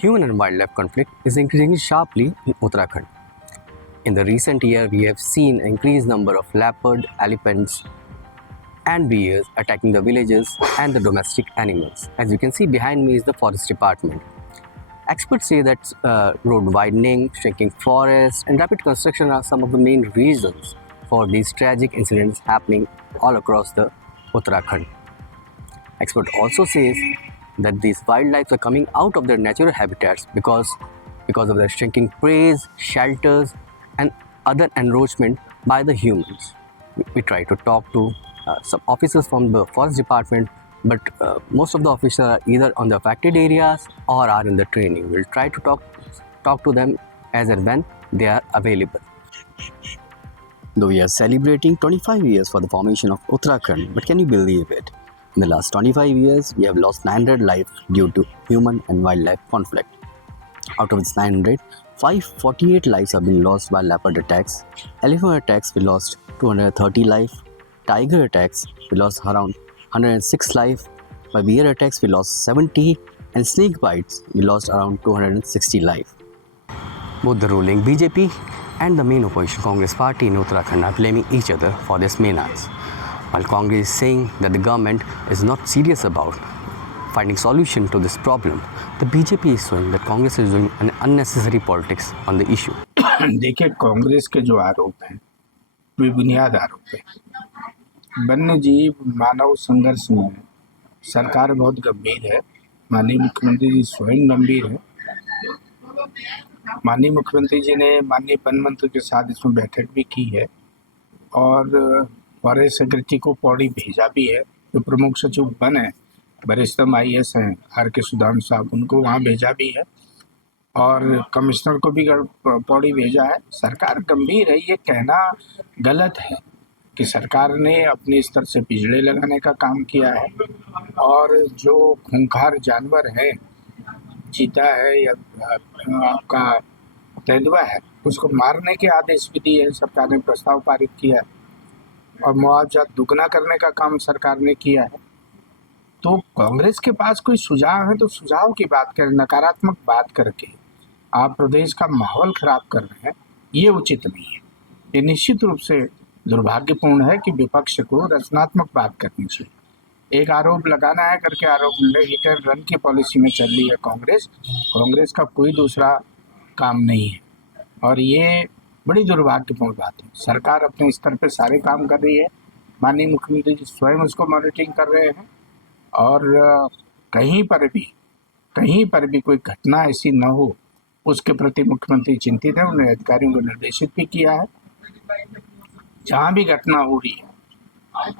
human and wildlife conflict is increasing sharply in Uttarakhand. In the recent year, we have seen an increased number of leopard, elephants, and bears attacking the villages and the domestic animals. As you can see behind me is the forest department. Experts say that road widening, shrinking forests, and rapid construction are some of the main reasons for these tragic incidents happening all across the Uttarakhand. Expert also says that these wildlife are coming out of their natural habitats because of their shrinking preys, shelters, and other encroachment by the humans. We try to talk to some officers from the forest department, but most of the officers are either on the affected areas or are in the training. We'll try to talk to them as and when they are available. Though we are celebrating 25 years for the formation of Uttarakhand, but can you believe it? In the last 25 years, we have lost 900 lives due to human and wildlife conflict. Out of this 900, 548 lives have been lost by leopard attacks. Elephant attacks, we lost 230 lives. Tiger attacks, we lost around 106 lives. By bear attacks, we lost 70. And snake bites, we lost around 260 lives. Both the ruling BJP and the main opposition Congress party in Uttarakhand are blaming each other for this menace. While Congress is saying that the government is not serious about finding solution to this problem, the BJP is showing that Congress is doing an unnecessary politics on the issue. देखिए, कांग्रेस के जो आरोप हैं वे बुनियाद आरोप हैं। वन्य जीव मानव संघर्ष में सरकार बहुत गंभीर है। माननीय मुख्यमंत्री जी स्वयं गंभीर है। माननीय मुख्यमंत्री जी ने माननीय वन मंत्री के साथ इसमें बैठक भी की है और फॉरेस्ट सेक्रेटरी को पौड़ी भेजा भी है। जो प्रमुख सचिव वन है, वरिष्ठतम IAS हैं RK सुदाम साहब, उनको वहाँ भेजा भी है और कमिश्नर को भी पौड़ी भेजा है। सरकार गंभीर है। ये कहना गलत है कि सरकार ने अपने स्तर से पिछड़े लगाने का काम किया है और जो खूंखार जानवर है, चीता है या आपका तेंदुआ है, उसको मारने के आदेश भी दिए हैं। सरकार ने प्रस्ताव पारित किया है और मुआवजा दुगना करने का काम सरकार ने किया है। तो कांग्रेस के पास कोई सुझाव है तो सुझाव की बात करें, नकारात्मक बात करके आप प्रदेश का माहौल खराब कर रहे हैं, ये उचित नहीं है। ये निश्चित रूप से दुर्भाग्यपूर्ण है कि विपक्ष को रचनात्मक बात करनी चाहिए। एक आरोप लगाना है करके आरोप हिट एंड रन की पॉलिसी में चल रही है कांग्रेस का कोई दूसरा काम नहीं है और ये बड़ी दुर्भाग्यपूर्ण बात है। सरकार अपने स्तर पे सारे काम कर रही है। माननीय मुख्यमंत्री जी स्वयं उसको मॉनिटरिंग कर रहे हैं और कहीं पर भी कोई घटना ऐसी न हो उसके प्रति मुख्यमंत्री चिंतित है। उन्होंने अधिकारियों को निर्देशित भी किया है। जहाँ भी घटना हो रही है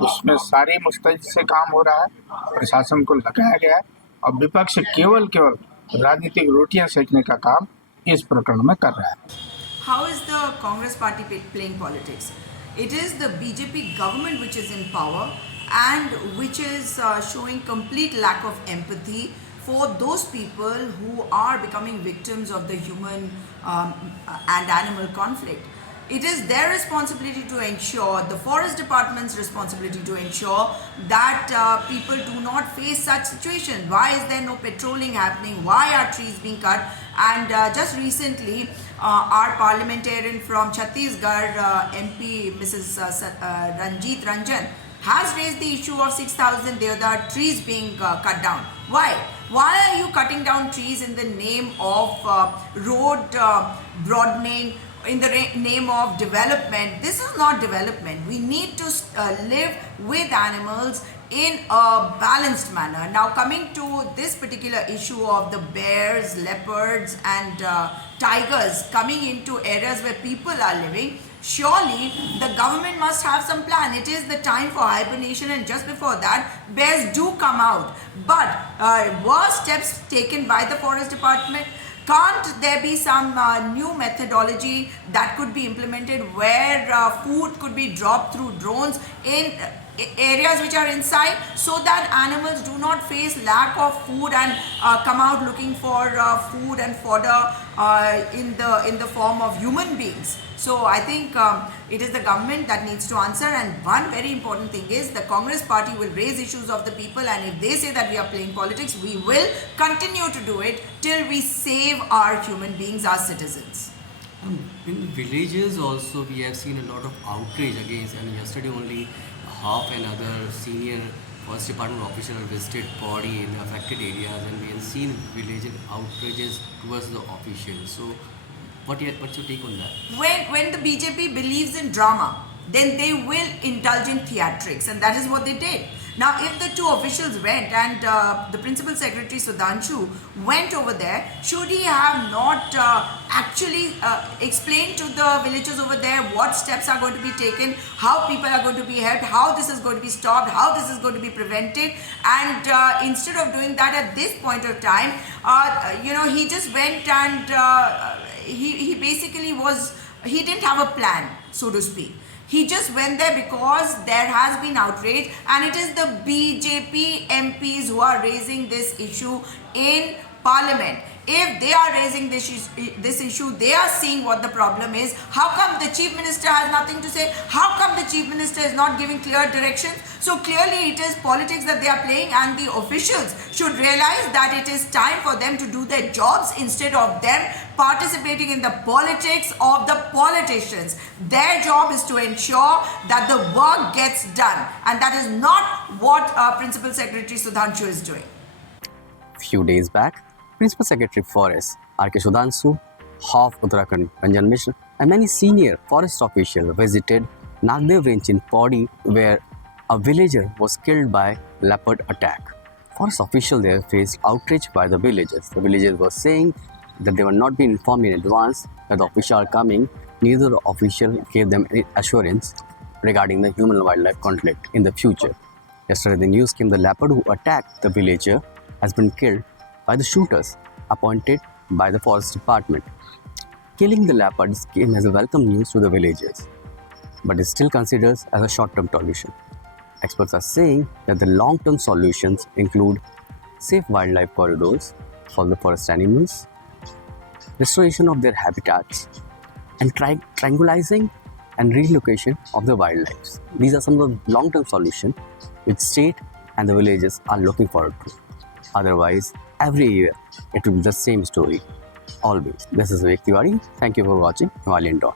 उसमें सारे मुस्तैद से काम हो रहा है, प्रशासन को लगाया गया है और विपक्ष केवल राजनीतिक रोटियां सेकने का काम इस प्रकरण में कर रहा है। How is the Congress party playing politics? It is the BJP government which is in power and which is showing complete lack of empathy for those people who are becoming victims of the human and animal conflict. It is their responsibility to ensure, the forest department's responsibility to ensure that people do not face such situations. Why is there no patrolling happening? Why are trees being cut? And just recently, our parliamentarian from Chhattisgarh, MP Mrs. Ranjit Ranjan, has raised the issue of 6,000 deodar trees being cut down. Why? Why are you cutting down trees in the name of road broadening, in the name of development? This is not development. We need to live with animals in a balanced manner. Now, coming to this particular issue of the bears, leopards and tigers coming into areas where people are living, surely the government must have some plan. It is the time for hibernation, and just before that, bears do come out. But were steps taken by the forest department? Can't there be some new methodology that could be implemented where food could be dropped through drones areas which are inside, so that animals do not face lack of food and come out looking for food and fodder in the form of human beings. So I think it is the government that needs to answer. And one very important thing is the Congress party will raise issues of the people, and if they say that we are playing politics, we will continue to do it till we save our human beings, our citizens. In villages also we have seen a lot of outrage against, and yesterday only half and other senior forest department official visited Pori in the affected areas, and we have seen village outrages towards the officials. So what's your take on that? When the BJP believes in drama, then they will indulge in theatrics, and that is what they did. Now, if the two officials went and the Principal Secretary Sudhanshu went over there, should he have not actually explained to the villagers over there what steps are going to be taken, how people are going to be helped, how this is going to be stopped, how this is going to be prevented? And instead of doing that at this point of time, he just went and he basically he didn't have a plan, so to speak. He just went there because there has been outrage, and it is the BJP MPs who are raising this issue in Parliament. If they are raising this issue, they are seeing what the problem is. How come the Chief Minister has nothing to say? How come the Chief Minister is not giving clear directions? So clearly it is politics that they are playing, and the officials should realize that it is time for them to do their jobs instead of them participating in the politics of the politicians. Their job is to ensure that the work gets done, and that is not what Principal Secretary Sudhanshu is doing. Few days back, Principal Secretary Forest R.K. Sudhanshu, half Uttarakhand Ranjan Mishra, and many senior forest officials visited Nagdev Range in Pori, where a villager was killed by leopard attack. Forest officials there faced outrage by the villagers. The villagers were saying that they were not being informed in advance that the officials are coming. Neither official gave them any assurance regarding the human-wildlife conflict in the future. Yesterday, the news came the leopard who attacked the villager has been killed by the shooters appointed by the forest department. Killing the leopards came as a welcome news to the villagers, but is still considered as a short-term solution. Experts are saying that the long-term solutions include safe wildlife corridors for the forest animals, restoration of their habitats, and triangulizing and relocation of the wildlife. These are some of the long-term solutions which state and the villagers are looking forward to. Otherwise, every year it will be the same story. Always. This is Vivek Tiwari. Thank you for watching Himalayan Dawn.